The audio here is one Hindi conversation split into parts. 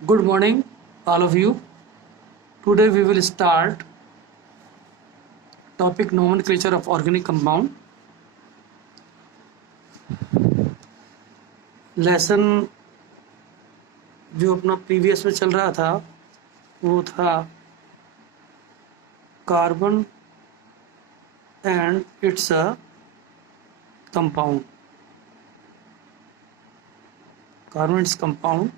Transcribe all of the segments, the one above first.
Good morning, all of you. Today we will start topic nomenclature of organic compound. Lesson जो अपना प्रीवियस में चल रहा था वो था carbon and it's a compound. Carbon its compound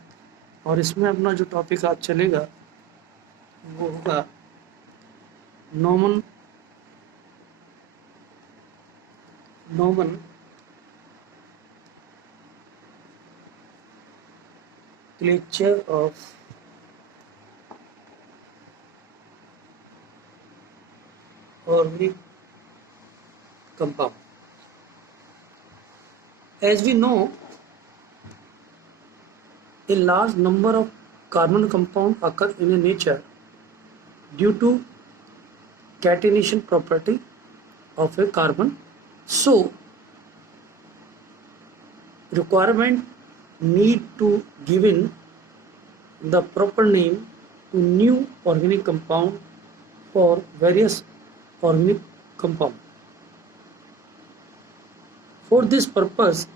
और इसमें अपना जो टॉपिक आज चलेगा वो होगा nomenclature of organic compound. As we know, a large number of carbon compounds occur in a nature due to catenation property of a carbon. So, requirement need to given the proper name to new organic compound for various organic compound. For this purpose,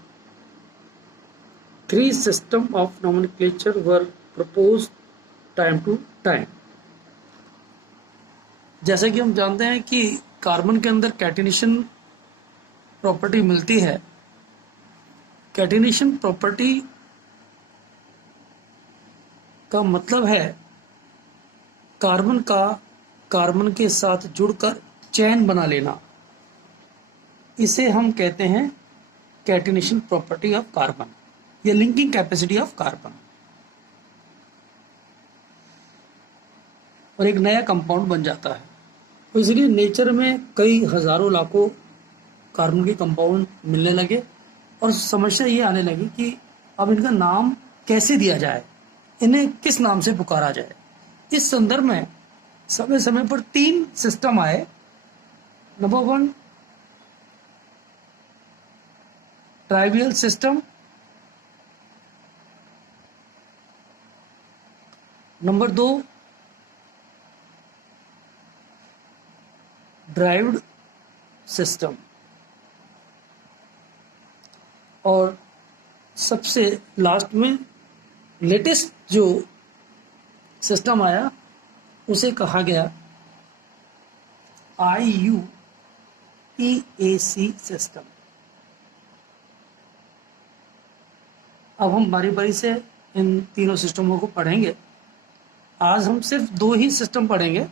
three systems of nomenclature were proposed time to time. जैसे कि हम जानते हैं कि कार्बन के अंदर कैटिनेशन प्रॉपर्टी मिलती है. कैटिनेशन प्रॉपर्टी का मतलब है कार्बन का कार्बन के साथ जुड़कर चेन बना लेना. इसे हम कहते हैं कैटिनेशन प्रॉपर्टी ऑफ कार्बन या लिंकिंग कैपेसिटी ऑफ कार्बन. और एक नया कंपाउंड बन जाता है. तो इसलिए नेचर में कई हजारों लाखों कार्बन के कंपाउंड मिलने लगे और समस्या ये आने लगी कि अब इनका नाम कैसे दिया जाए, इन्हें किस नाम से पुकारा जाए. इस संदर्भ में समय समय पर तीन सिस्टम आए. Number 1 trivial system, number 2 derived system और सबसे लास्ट में लेटेस्ट जो सिस्टम आया उसे कहा गया IUPAC सिस्टम. अब हम बारी बारी से इन तीनों सिस्टमों को पढ़ेंगे. आज हम सिर्फ 2 ही सिस्टम पढ़ेंगे.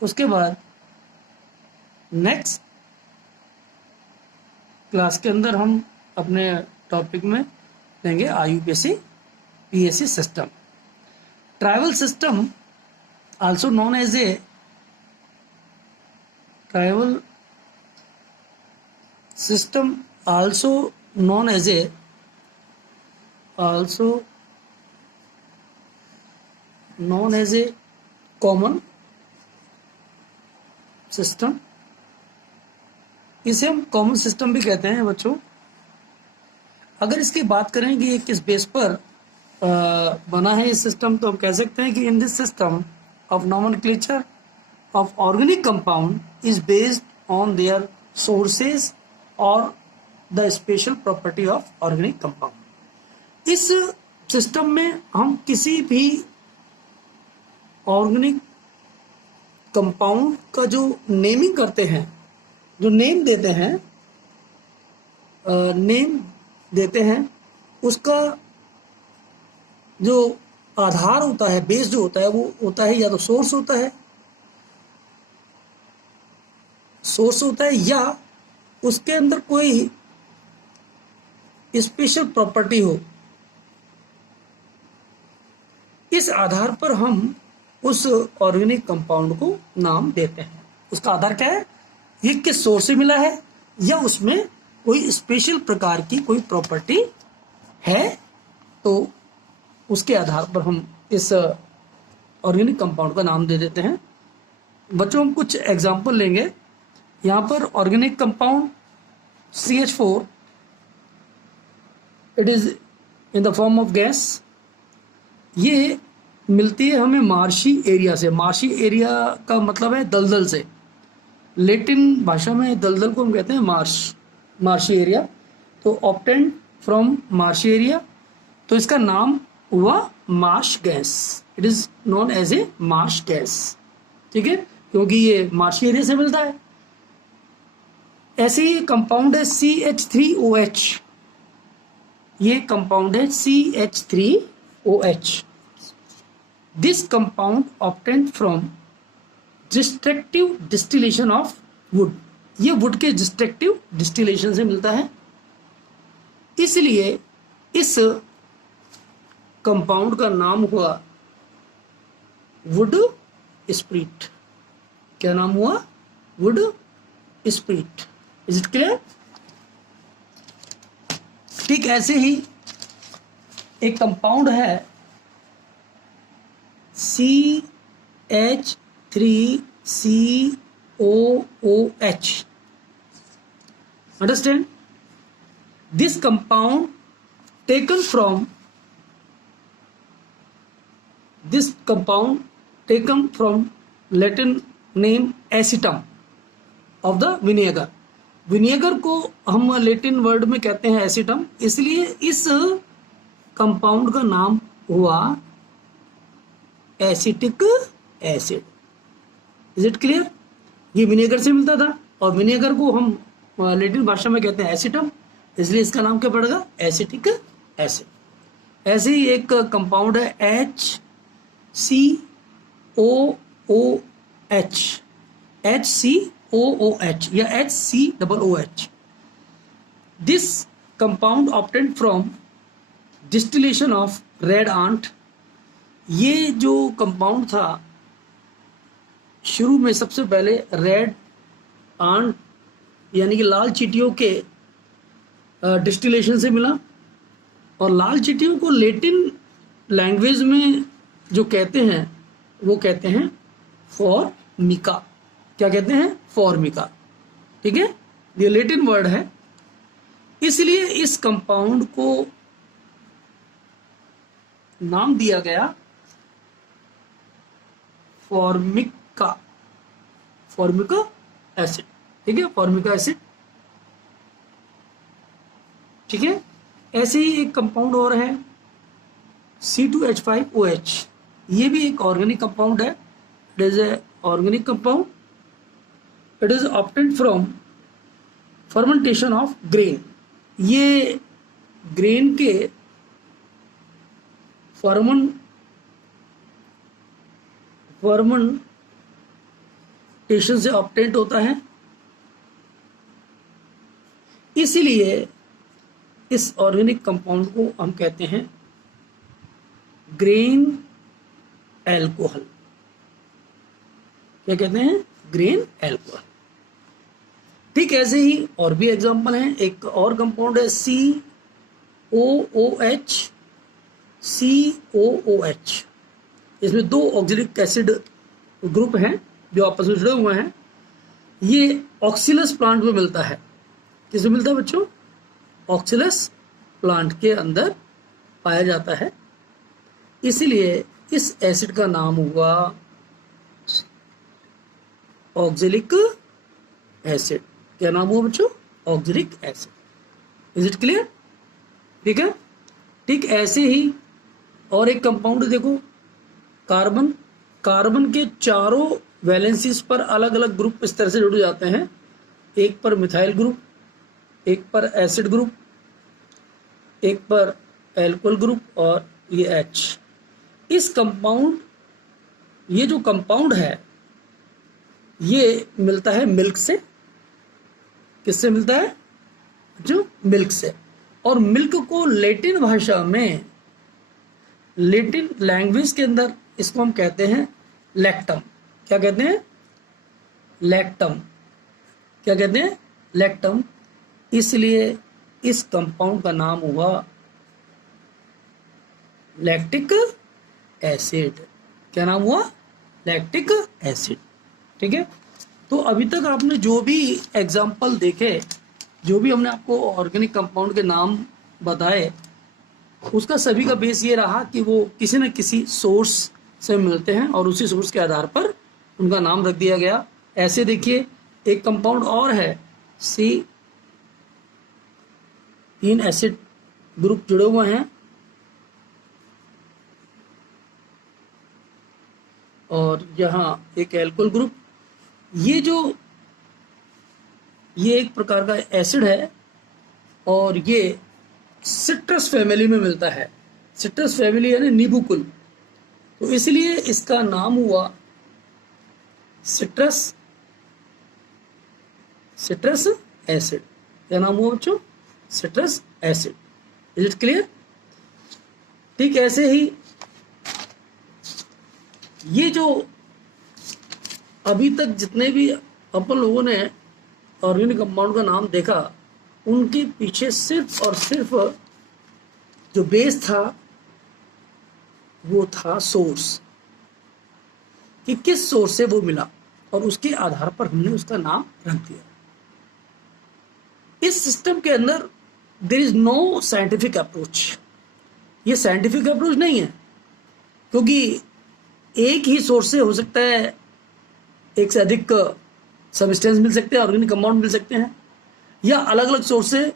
उसके बाद नेक्स्ट क्लास के अंदर हम अपने टॉपिक में लेंगे IUPAC PAC system. Trivial system also known as a tribal system, also known as a common system. इसे हम कॉमन सिस्टम भी कहते हैं बच्चों. अगर इसकी बात करें कि ये किस बेस पर बना है इस सिस्टम, तो हम कह सकते हैं कि in this system of nomenclature of organic compound is based on their sources or the special property of organic compound. इस सिस्टम में हम किसी भी ऑर्गेनिक कंपाउंड का जो नेमिंग करते हैं, जो नेम देते हैं उसका जो आधार होता है, बेस जो होता है वो होता है या तो सोर्स होता है या उसके अंदर कोई स्पेशल प्रॉपर्टी हो. इस आधार पर हम उस ऑर्गेनिक कंपाउंड को नाम देते हैं. उसका आधार क्या है, ये किस सोर्स से मिला है या उसमें कोई स्पेशल प्रकार की कोई प्रॉपर्टी है, तो उसके आधार पर हम इस ऑर्गेनिक कंपाउंड का नाम दे देते हैं. बच्चों हम कुछ एग्जाम्पल लेंगे. यहाँ पर organic compound CH4, it is in the form of gas. ये मिलती है हमें मार्शी एरिया से। मार्शी एरिया का मतलब है दलदल से। लैटिन भाषा में दलदल को हम कहते हैं मार्शी एरिया। तो ऑब्टेन्ड फ्रॉम मार्शी एरिया, तो इसका नाम हुआ marsh gas. It is known as a marsh gas, ठीक है, क्योंकि ये मार्शी एरिया से मिलता है। ऐसे ही कंपाउंड है CH3OH। ये कंपाउंड है CH3OH। This compound obtained from destructive distillation of would. ये वुड के डिस्ट्रक्टिव डिस्टिलेशन से मिलता है, इसलिए इस कंपाउंड का नाम हुआ वुड स्प्रिट। क्या नाम हुआ? Would spirit. Is it clear? ठीक ऐसे ही एक कंपाउंड है CH3COOH। Understand? This compound taken from Latin name acetum of the vinegar। Vinegar को हम लैटिन वर्ड में कहते हैं एसिटम, इसलिए इस कंपाउंड का नाम हुआ acetic acid. Is it clear? ये विनेगर से मिलता था और विनेगर को हम लैटिन भाषा में कहते हैं एसिटम, इसलिए इसका नाम क्या पड़ेगा? Acetic acid. ऐसे ही एक कंपाउंड है HCOOH या HCOOH। This compound obtained from distillation of red ant. ये जो कंपाउंड था शुरू में सबसे पहले रेड आंट यानी कि लाल चींटियों के डिस्टिलेशन से मिला, और लाल चींटियों को लैटिन लैंग्वेज में जो कहते हैं वो कहते हैं फॉर्मिका। क्या कहते हैं? फॉर्मिका। ठीक है, ये लैटिन वर्ड है, इसलिए इस कंपाउंड को नाम दिया गया फॉर्मिका एसिड। ठीक है, फॉर्मिका एसिड। ठीक है, ऐसे ही एक कंपाउंड और है C2H5OH। ये भी एक ऑर्गेनिक कंपाउंड है। It is a organic compound. It is obtained from fermentation of grain. ये ग्रेन के फर्मेंटेशन से ऑब्टेन्ड होता है, इसीलिए इस ऑर्गेनिक कंपाउंड को हम कहते हैं ग्रेन एल्कोहल। क्या कहते हैं? Grain alcohol. ठीक ऐसे ही और भी एग्जांपल हैं। एक और कंपाउंड है COOH। इसमें दो ऑक्जेलिक एसिड ग्रुप हैं जो आपस में जुड़े हुए हैं। ये ऑक्सिलस प्लांट में मिलता है। किसमें मिलता है बच्चों? ऑक्सिलस प्लांट के अंदर पाया जाता है, इसीलिए इस एसिड का नाम हुआ ऑक्जेलिक एसिड। क्या नाम हुआ बच्चों? Oxalic acid. Is it clear? ठीक है। ठीक ऐसे ही और एक कंपाउंड देखो, कार्बन के चारों वैलेंसीज पर अलग अलग ग्रुप इस तरह से जुड़ जाते हैं। एक पर मिथाइल ग्रुप, एक पर एसिड ग्रुप, एक पर एल्कोहल ग्रुप और ये H। ये जो कंपाउंड है ये मिलता है मिल्क से। किससे मिलता है? जो मिल्क से। और मिल्क को लैटिन भाषा में, लैटिन लैंग्वेज के अंदर इसको हम कहते हैं लैक्टम। क्या कहते हैं? लैक्टम। क्या कहते हैं? लैक्टम। इसलिए इस कंपाउंड का नाम हुआ लैक्टिक एसिड। क्या नाम हुआ? Lactic acid. ठीक है। तो अभी तक आपने जो भी एग्जाम्पल देखे, जो भी हमने आपको ऑर्गेनिक कंपाउंड के नाम बताए, उसका सभी का बेस ये रहा कि वो किसी न किसी सोर्स से मिलते हैं और उसी सोर्स के आधार पर उनका नाम रख दिया गया। ऐसे देखिए एक कंपाउंड और है सी, 3 एसिड ग्रुप जुड़े हुए हैं और यहाँ एक एल्कोहल ग्रुप। ये एक प्रकार का एसिड है और ये सिट्रस फैमिली में मिलता है। सिट्रस फैमिली यानी नींबू कुल, तो इसलिए इसका नाम हुआ सिट्रस एसिड। क्या नाम हुआ बच्चों? Citrus acid. Is it clear? ठीक ऐसे ही ये जो अभी तक जितने भी अपन लोगों ने ऑर्गेनिक कंपाउंड का नाम देखा, उनके पीछे सिर्फ और सिर्फ जो बेस था वो था सोर्स, कि किस सोर्स से वो मिला और उसके आधार पर हमने उसका नाम रख दिया। इस सिस्टम के अंदर there is no scientific approach. ये साइंटिफिक अप्रोच नहीं है, क्योंकि एक ही सोर्स से हो सकता है एक से अधिक सब्सटेंस मिल सकते हैं, ऑर्गेनिक कंपाउंड मिल सकते हैं, या अलग अलग सोर्स से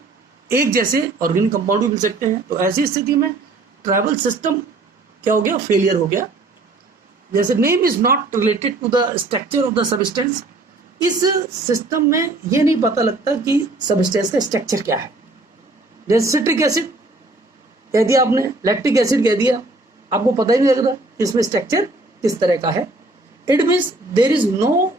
एक जैसे ऑर्गेनिक कंपाउंड भी मिल सकते हैं। तो ऐसी स्थिति में ट्राइबल सिस्टम क्या हो गया? फेलियर हो गया। जैसे name is not related to the structure of the substance, इस सिस्टम में ये नहीं पता लगता कि सब्सटेंस का स्ट्रक्चर क्या है। जैसे सिट्रिक एसिड कह दिया आपने, लैक्टिक एसिड कह दिया, आपको पता ही नहीं लग रहा इसमें स्ट्रक्चर किस तरह का है। It means there is no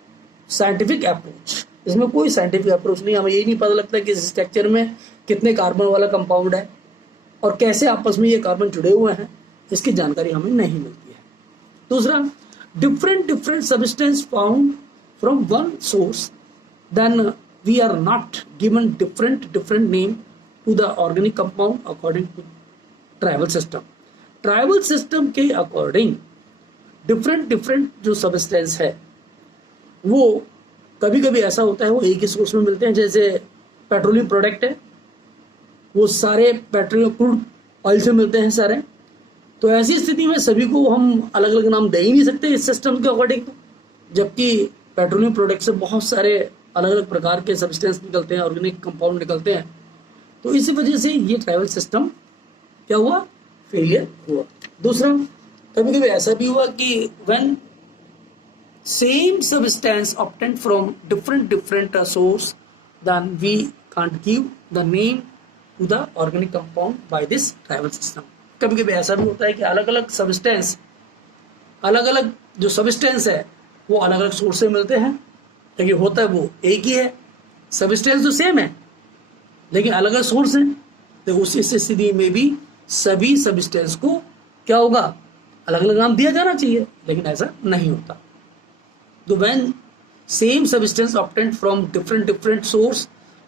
scientific approach. इसमें कोई साइंटिफिक अप्रोच नहीं, हमें यही नहीं पता लगता कि इस स्ट्रक्चर में कितने कार्बन वाला कंपाउंड है और कैसे आपस में ये कार्बन जुड़े हुए हैं, इसकी जानकारी हमें नहीं मिलती है। दूसरा, different substance found from one source, then we are not given different name to the organic compound according to tribal system. Tribal system के अकॉर्डिंग डिफरेंट जो सब्सटेंस है वो कभी कभी ऐसा होता है वो एक ही सोर्स में मिलते हैं। जैसे पेट्रोलियम प्रोडक्ट है, वो सारे पेट्रोलियम क्रूड ऑयल से मिलते हैं सारे। तो ऐसी स्थिति में सभी को हम अलग अलग नाम दे ही नहीं सकते इस सिस्टम के अकॉर्डिंग, जबकि पेट्रोलियम प्रोडक्ट से बहुत सारे अलग अलग प्रकार के सब्सटेंस निकलते हैं, ऑर्गेनिक कंपाउंड निकलते हैं। तो इसी वजह से ये ट्राइबल सिस्टम क्या हुआ? फेलियर हुआ। दूसरा, कभी कभी ऐसा भी हुआ कि when same substance obtained from different source, then we can't give the name to the organic compound by this tribal system. कभी कभी ऐसा भी होता है कि अलग अलग जो सब्सटेंस है वो अलग अलग सोर्स से मिलते हैं, लेकिन होता है वो एक ही है। सब्सटेंस तो सेम है लेकिन अलग अलग सोर्स है। तो उसी स्थिति में भी सभी सब्सटेंस को क्या होगा? अलग अलग नाम दिया जाना चाहिए, लेकिन ऐसा नहीं होता। So when same substance obtained from different source,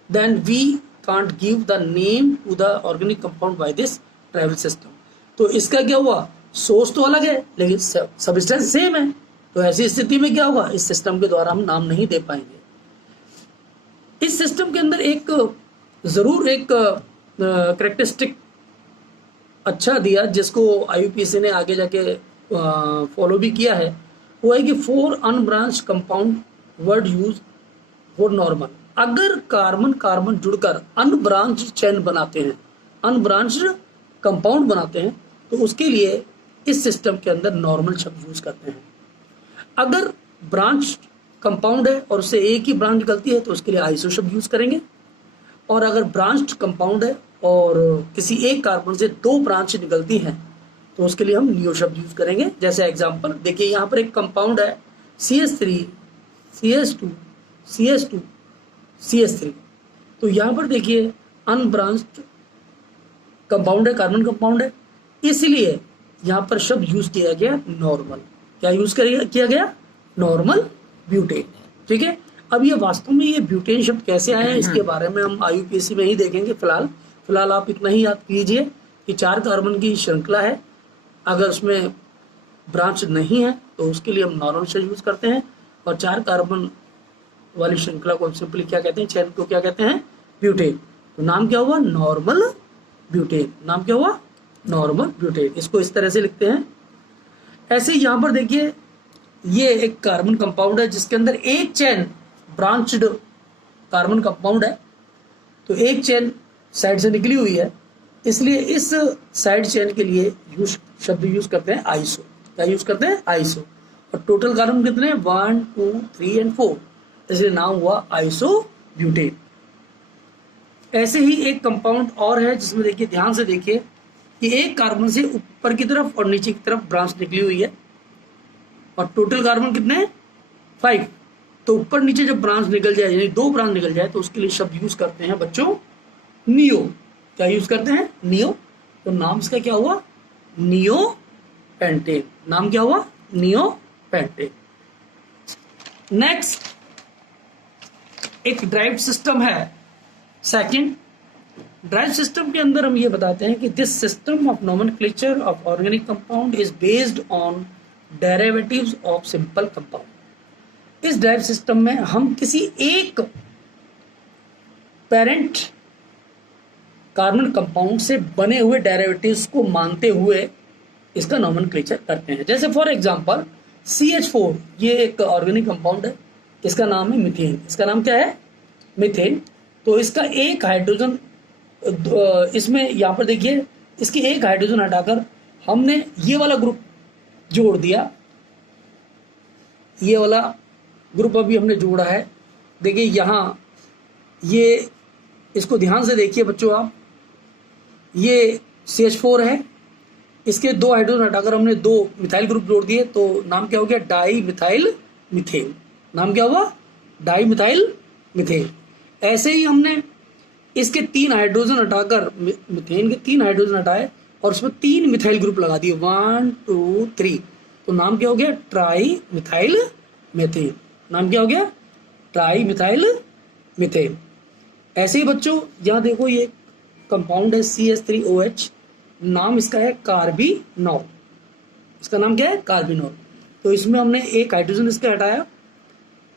then we can't give the name to the organic compound by this tribal system. तो इसका क्या हुआ? सोर्स तो अलग है लेकिन सब्सटेंस सेम है। तो ऐसी स्थिति में क्या होगा? इस सिस्टम के द्वारा हम नाम नहीं दे पाएंगे। इस सिस्टम के अंदर एक जरूर एक करेक्टरिस्टिक अच्छा दिया, जिसको IUPAC ने आगे जाके फॉलो भी किया है, वो है कि for unbranch compound word use for normal. अगर कार्बन जुड़कर अनब्रांच चेन बनाते हैं, अनब्रांच कंपाउंड बनाते हैं, तो उसके लिए इस सिस्टम के अंदर नॉर्मल शब्द यूज करते हैं। अगर ब्रांच कंपाउंड है और उससे एक ही ब्रांच निकलती है तो उसके लिए आइसो शब्द यूज करेंगे। और अगर ब्रांच कंपाउंड है और किसी एक कार्बन से 2 ब्रांच निकलती हैं तो उसके लिए हम नियो शब्द यूज करेंगे। जैसे एग्जांपल देखिए, यहाँ पर एक कंपाउंड है CH3 CH2 CH2 CH3। तो यहाँ पर देखिए अनब्रांच्ड कंपाउंड है, कार्बन कंपाउंड है, इसलिए यहाँ पर शब्द यूज किया गया नॉर्मल। क्या यूज किया गया? Normal butane. ठीक है। अब ये वास्तव में ये ब्यूटेन शब्द कैसे आया है इसके बारे में हम IUPAC में ही देखेंगे। फिलहाल आप इतना ही याद कीजिए कि 4 कार्बन की श्रृंखला है। अगर उसमें ब्रांच नहीं है तो उसके लिए हम नॉर्मल शब्द यूज करते हैं, और 4 कार्बन वाली श्रृंखला को हम सिंपली क्या कहते हैं? चेन को क्या कहते हैं? ब्यूटेन। तो नाम क्या हुआ? Normal butane. नाम क्या हुआ? नॉर्मल ब्यूटेन, इसको इस तरह से लिखते हैं। ऐसे ही यहां पर देखिए ये एक कार्बन कंपाउंड है जिसके अंदर एक चेन ब्रांच्ड कार्बन कंपाउंड है, तो एक चेन साइड से निकली हुई है, इसलिए इस साइड चेन के लिए शब्द यूज करते हैं आइसो। क्या यूज करते हैं? आइसो। और टोटल कार्बन कितने? 1 2 3 एंड 4, इसलिए नाम हुआ आइसो ब्यूटेन। ऐसे ही एक कंपाउंड और है जिसमें देखिए, ध्यान से देखिए कि एक कार्बन से ऊपर की तरफ और नीचे की तरफ ब्रांच निकली हुई है, और टोटल कार्बन कितने हैं? 5। तो ऊपर नीचे जब ब्रांच निकल जाए, यानी 2 ब्रांच निकल जाए, तो उसके लिए शब्द यूज करते हैं बच्चों नियो। क्या यूज करते हैं? नियो। तो नाम इसका क्या हुआ? Neo pentane. नाम क्या हुआ? Neo pentane. नेक्स्ट एक ड्राइव सिस्टम है। सेकंड, ड्राइव सिस्टम के अंदर हम ये बताते हैं कि this system of nomenclature of organic compound is based on derivatives of simple compound. इस ड्राइव सिस्टम में हम किसी एक पेरेंट कार्बन कंपाउंड से बने हुए डेरिवेटिव्स को मानते हुए इसका नोमेनक्लेचर करते हैं। जैसे फॉर एग्जांपल CH4, ये एक ऑर्गेनिक कंपाउंड है, इसका नाम है मीथेन। इसका नाम क्या है? मीथेन। तो इसका एक हाइड्रोजन, इसमें यहां पर देखिए इसकी एक हाइड्रोजन हटाकर हमने ये वाला ग्रुप जोड़ दिया। ये वाला ग्रुप अभी हमने जोड़ा है। देखिए यहां ये, इसको ध्यान से देखिए बच्चों आप, ये CH4 है, इसके 2 हाइड्रोजन हटाकर हमने 2 मिथाइल ग्रुप जोड़ दिए, तो नाम क्या हो गया? Di methyl methane. नाम क्या हुआ? Di methyl methane. ऐसे ही हमने इसके 3 हाइड्रोजन हटाकर, मिथेन के 3 हाइड्रोजन हटाए और उसमें 3 मिथाइल ग्रुप लगा दिए, 1 2 3, तो नाम क्या हो गया? Tri methyl methane. नाम क्या हो गया? Tri methyl methane. ऐसे ही बच्चों यहां देखो ये कंपाउंड है CH3OH, नाम इसका है कार्बिनॉल। इसका नाम क्या है? कार्बिनॉल। तो इसमें हमने एक हाइड्रोजन इसका हटाया,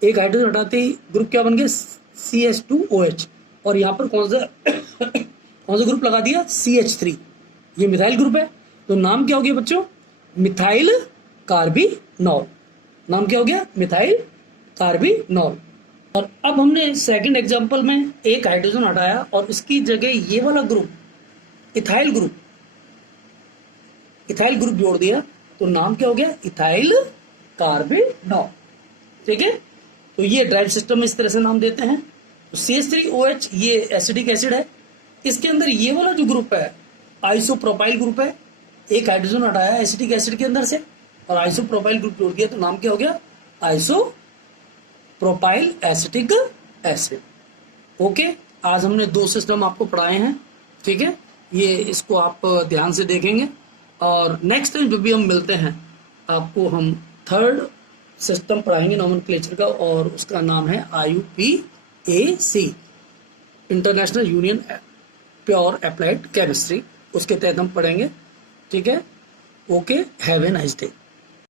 एक हाइड्रोजन हटाते ही ग्रुप क्या बन गया? CH2OH, और यहाँ पर कौन सा ग्रुप लगा दिया? CH3। ये मिथाइल ग्रुप है, तो नाम क्या हो गया बच्चों? Methyl carbinol. नाम क्या हो गया? Methyl carbinol. और अब हमने सेकंड एग्जांपल में एक हाइड्रोजन हटाया और इसकी जगह ये वाला ग्रुप इथाइल ग्रुप जोड़ दिया, तो नाम क्या हो गया? Ethyl carbinol. ठीक है, तो ये ड्राइव सिस्टम में इस तरह से नाम देते हैं। तो CH3OH ये एसिडिक एसिड है, इसके अंदर ये वाला जो ग्रुप है आइसोप्रोपाइल ग्रुप है। एक हाइड्रोजन हटाया एसिडिक एसिड के अंदर से और आइसोप्रोपाइल ग्रुप जोड़ दिया, तो नाम क्या हो गया? Isopropyl acetic acid. ओके, आज हमने 2 सिस्टम आपको पढ़ाए हैं। ठीक है, ये इसको आप ध्यान से देखेंगे, और नेक्स्ट टाइम जब भी हम मिलते हैं आपको हम 3rd सिस्टम पढ़ाएंगे नोमेनक्लेचर का, और उसका नाम है IUPAC, international union pure applied chemistry. उसके तहत हम पढ़ेंगे। ठीक है, okay, have a nice day.